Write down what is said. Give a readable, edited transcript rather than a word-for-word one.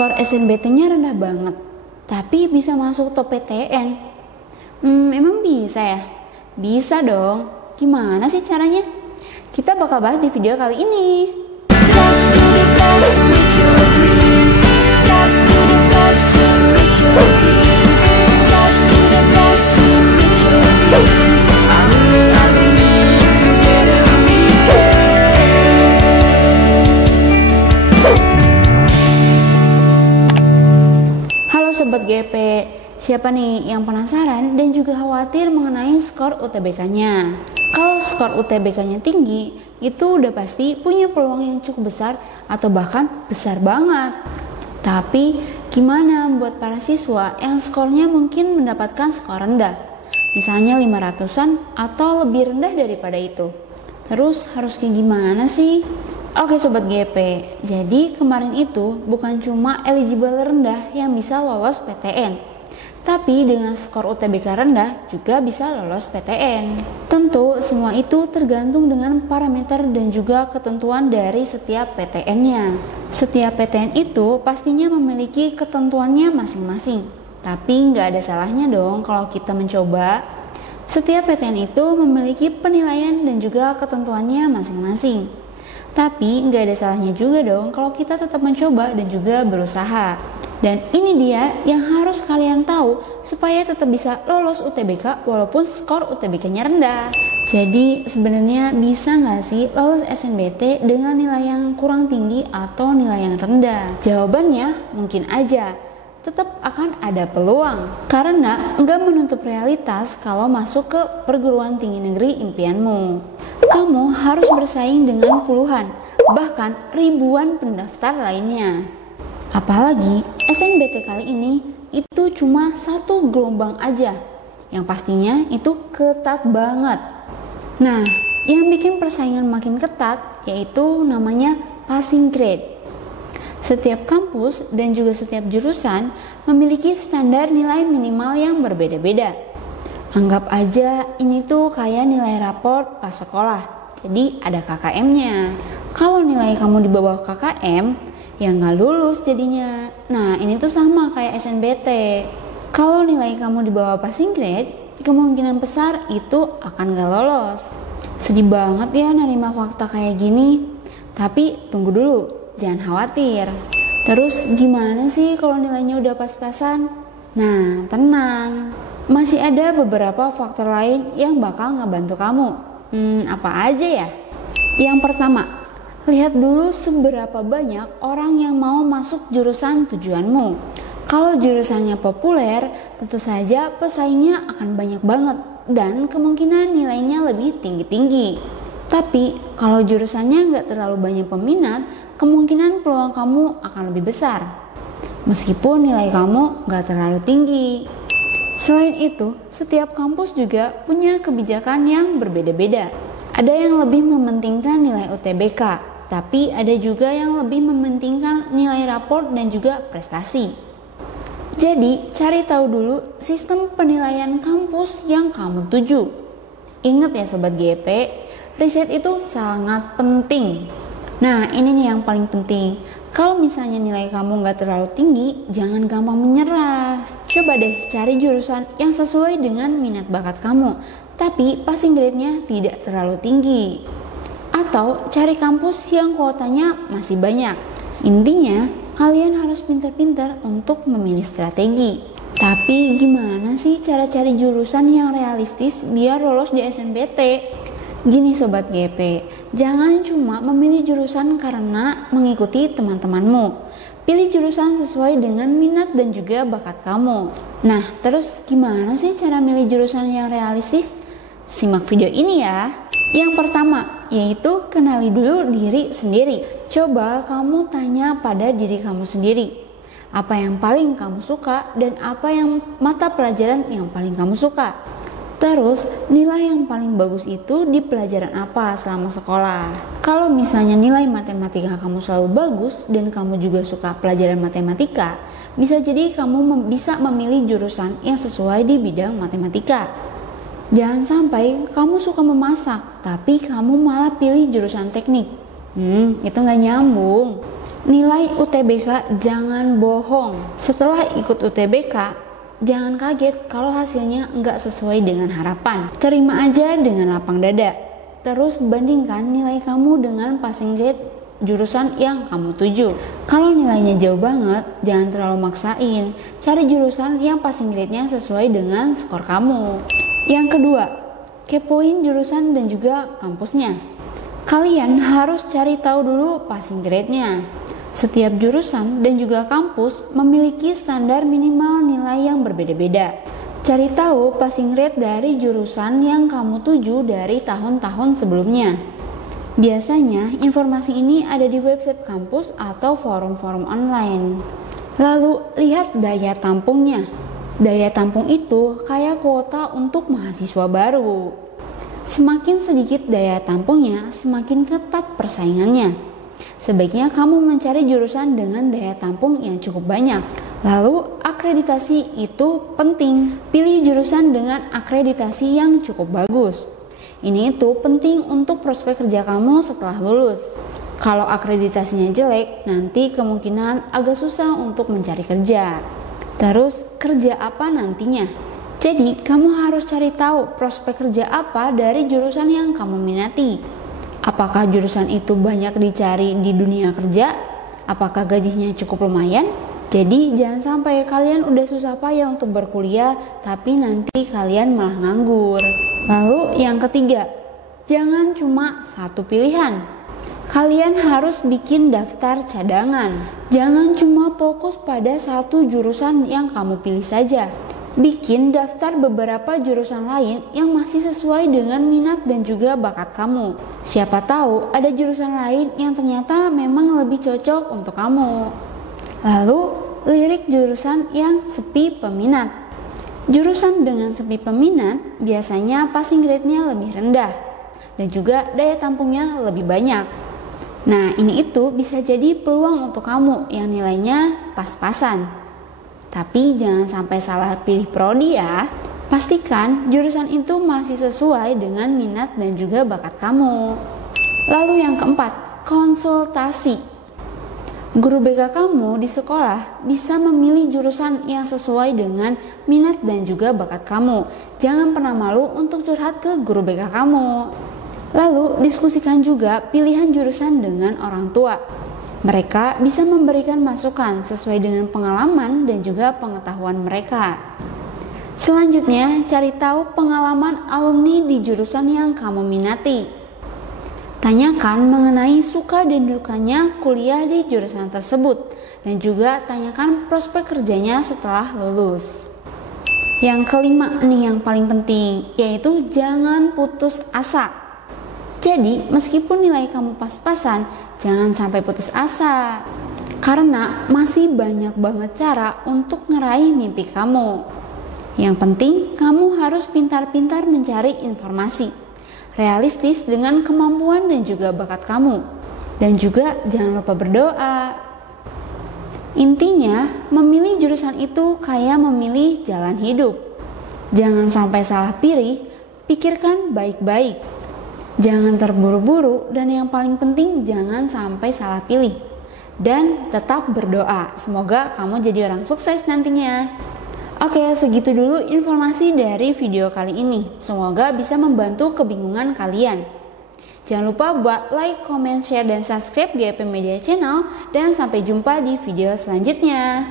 Skor SNBT-nya rendah banget, tapi bisa masuk top PTN. Emang bisa ya? Bisa dong. Gimana sih caranya? Kita bakal bahas di video kali ini. Halo Sobat GP, siapa nih yang penasaran dan juga khawatir mengenai skor UTBK-nya? Kalau skor UTBK-nya tinggi, itu udah pasti punya peluang yang cukup besar atau bahkan besar banget. Tapi gimana buat para siswa yang skornya mungkin mendapatkan skor rendah? Misalnya 500-an atau lebih rendah daripada itu. Terus harus kayak gimana sih? Oke Sobat GP, jadi kemarin itu bukan cuma eligible rendah yang bisa lolos PTN, tapi dengan skor UTBK rendah juga bisa lolos PTN. Tentu semua itu tergantung dengan parameter dan juga ketentuan dari setiap PTN-nya. Setiap PTN itu pastinya memiliki ketentuannya masing-masing, tapi nggak ada salahnya dong kalau kita mencoba. Setiap PTN itu memiliki penilaian dan juga ketentuannya masing-masing. Tapi nggak ada salahnya juga dong kalau kita tetap mencoba dan juga berusaha. Dan ini dia yang harus kalian tahu supaya tetap bisa lolos UTBK walaupun skor UTBK-nya rendah. Jadi sebenarnya bisa nggak sih lolos SNBT dengan nilai yang kurang tinggi atau nilai yang rendah? Jawabannya mungkin aja. Tetap akan ada peluang karena nggak menutup realitas kalau masuk ke perguruan tinggi negeri impianmu. Kamu harus bersaing dengan puluhan, bahkan ribuan pendaftar lainnya. Apalagi SNBT kali ini itu cuma satu gelombang aja, yang pastinya itu ketat banget. Nah, yang bikin persaingan makin ketat yaitu namanya passing grade. Setiap kampus dan juga setiap jurusan memiliki standar nilai minimal yang berbeda-beda. Anggap aja ini tuh kayak nilai raport pas sekolah, jadi ada KKM-nya. Kalau nilai kamu di bawah KKM, ya nggak lulus jadinya. Nah ini tuh sama kayak SNBT. Kalau nilai kamu di bawah passing grade, kemungkinan besar itu akan nggak lolos. Sedih banget ya nerima fakta kayak gini. Tapi tunggu dulu, jangan khawatir. Terus gimana sih kalau nilainya udah pas-pasan? Nah tenang, masih ada beberapa faktor lain yang bakal ngebantu kamu. Apa aja ya? Yang pertama, lihat dulu seberapa banyak orang yang mau masuk jurusan tujuanmu. Kalau jurusannya populer, tentu saja pesaingnya akan banyak banget dan kemungkinan nilainya lebih tinggi-tinggi. Tapi kalau jurusannya nggak terlalu banyak peminat, kemungkinan peluang kamu akan lebih besar. Meskipun nilai kamu nggak terlalu tinggi. Selain itu, setiap kampus juga punya kebijakan yang berbeda-beda. Ada yang lebih mementingkan nilai UTBK, tapi ada juga yang lebih mementingkan nilai raport dan juga prestasi. Jadi, cari tahu dulu sistem penilaian kampus yang kamu tuju. Ingat ya Sobat GP, riset itu sangat penting. Nah, ini nih yang paling penting. Kalau misalnya nilai kamu nggak terlalu tinggi, jangan gampang menyerah. Coba deh cari jurusan yang sesuai dengan minat bakat kamu, tapi passing grade-nya tidak terlalu tinggi. Atau cari kampus yang kuotanya masih banyak. Intinya, kalian harus pintar-pintar untuk memilih strategi. Tapi gimana sih cara cari jurusan yang realistis biar lolos di SNBT? Gini Sobat GP, jangan cuma memilih jurusan karena mengikuti teman-temanmu. Pilih jurusan sesuai dengan minat dan juga bakat kamu. Nah, terus gimana sih cara milih jurusan yang realistis? Simak video ini ya. Yang pertama, yaitu kenali dulu diri sendiri. Coba kamu tanya pada diri kamu sendiri. Apa yang paling kamu suka dan apa yang mata pelajaran yang paling kamu suka. Terus, nilai yang paling bagus itu di pelajaran apa selama sekolah? Kalau misalnya nilai matematika kamu selalu bagus dan kamu juga suka pelajaran matematika, bisa jadi kamu bisa memilih jurusan yang sesuai di bidang matematika. Jangan sampai kamu suka memasak, tapi kamu malah pilih jurusan teknik. Itu nggak nyambung. Nilai UTBK jangan bohong. Setelah ikut UTBK, jangan kaget kalau hasilnya nggak sesuai dengan harapan. Terima aja dengan lapang dada. Terus bandingkan nilai kamu dengan passing grade jurusan yang kamu tuju. Kalau nilainya jauh banget, jangan terlalu maksain. Cari jurusan yang passing grade-nya sesuai dengan skor kamu. Yang kedua, kepoin jurusan dan juga kampusnya. Kalian harus cari tahu dulu passing grade-nya. Setiap jurusan dan juga kampus memiliki standar minimal nilai yang berbeda-beda. Cari tahu passing grade dari jurusan yang kamu tuju dari tahun-tahun sebelumnya. Biasanya informasi ini ada di website kampus atau forum-forum online. Lalu lihat daya tampungnya. Daya tampung itu kayak kuota untuk mahasiswa baru. Semakin sedikit daya tampungnya, semakin ketat persaingannya. Sebaiknya kamu mencari jurusan dengan daya tampung yang cukup banyak. Lalu akreditasi itu penting. Pilih jurusan dengan akreditasi yang cukup bagus. Ini itu penting untuk prospek kerja kamu setelah lulus. Kalau akreditasinya jelek, nanti kemungkinan agak susah untuk mencari kerja. Terus kerja apa nantinya? Jadi kamu harus cari tahu prospek kerja apa dari jurusan yang kamu minati. Apakah jurusan itu banyak dicari di dunia kerja? Apakah gajinya cukup lumayan? Jadi jangan sampai kalian udah susah payah untuk berkuliah tapi nanti kalian malah nganggur. Lalu yang ketiga, jangan cuma satu pilihan. Kalian harus bikin daftar cadangan. Jangan cuma fokus pada satu jurusan yang kamu pilih saja. Bikin daftar beberapa jurusan lain yang masih sesuai dengan minat dan juga bakat kamu. Siapa tahu ada jurusan lain yang ternyata memang lebih cocok untuk kamu. Lalu, lirik jurusan yang sepi peminat. Jurusan dengan sepi peminat biasanya passing grade-nya lebih rendah dan juga daya tampungnya lebih banyak. Nah, ini itu bisa jadi peluang untuk kamu yang nilainya pas-pasan. Tapi jangan sampai salah pilih prodi ya. Pastikan jurusan itu masih sesuai dengan minat dan juga bakat kamu. Lalu yang keempat, konsultasi. Guru BK kamu di sekolah bisa memilih jurusan yang sesuai dengan minat dan juga bakat kamu. Jangan pernah malu untuk curhat ke guru BK kamu. Lalu diskusikan juga pilihan jurusan dengan orang tua. Mereka bisa memberikan masukan sesuai dengan pengalaman dan juga pengetahuan mereka. Selanjutnya, cari tahu pengalaman alumni di jurusan yang kamu minati. Tanyakan mengenai suka dan dukanya kuliah di jurusan tersebut dan juga tanyakan prospek kerjanya setelah lulus. Yang kelima nih yang paling penting, yaitu jangan putus asa. Jadi, meskipun nilai kamu pas-pasan, jangan sampai putus asa. Karena masih banyak banget cara untuk ngeraih mimpi kamu. Yang penting, kamu harus pintar-pintar mencari informasi. Realistis dengan kemampuan dan juga bakat kamu. Dan juga jangan lupa berdoa. Intinya, memilih jurusan itu kayak memilih jalan hidup. Jangan sampai salah pilih, pikirkan baik-baik. Jangan terburu-buru dan yang paling penting jangan sampai salah pilih. Dan tetap berdoa, semoga kamu jadi orang sukses nantinya. Oke, segitu dulu informasi dari video kali ini. Semoga bisa membantu kebingungan kalian. Jangan lupa buat like, comment, share, dan subscribe GP Media Channel. Dan sampai jumpa di video selanjutnya.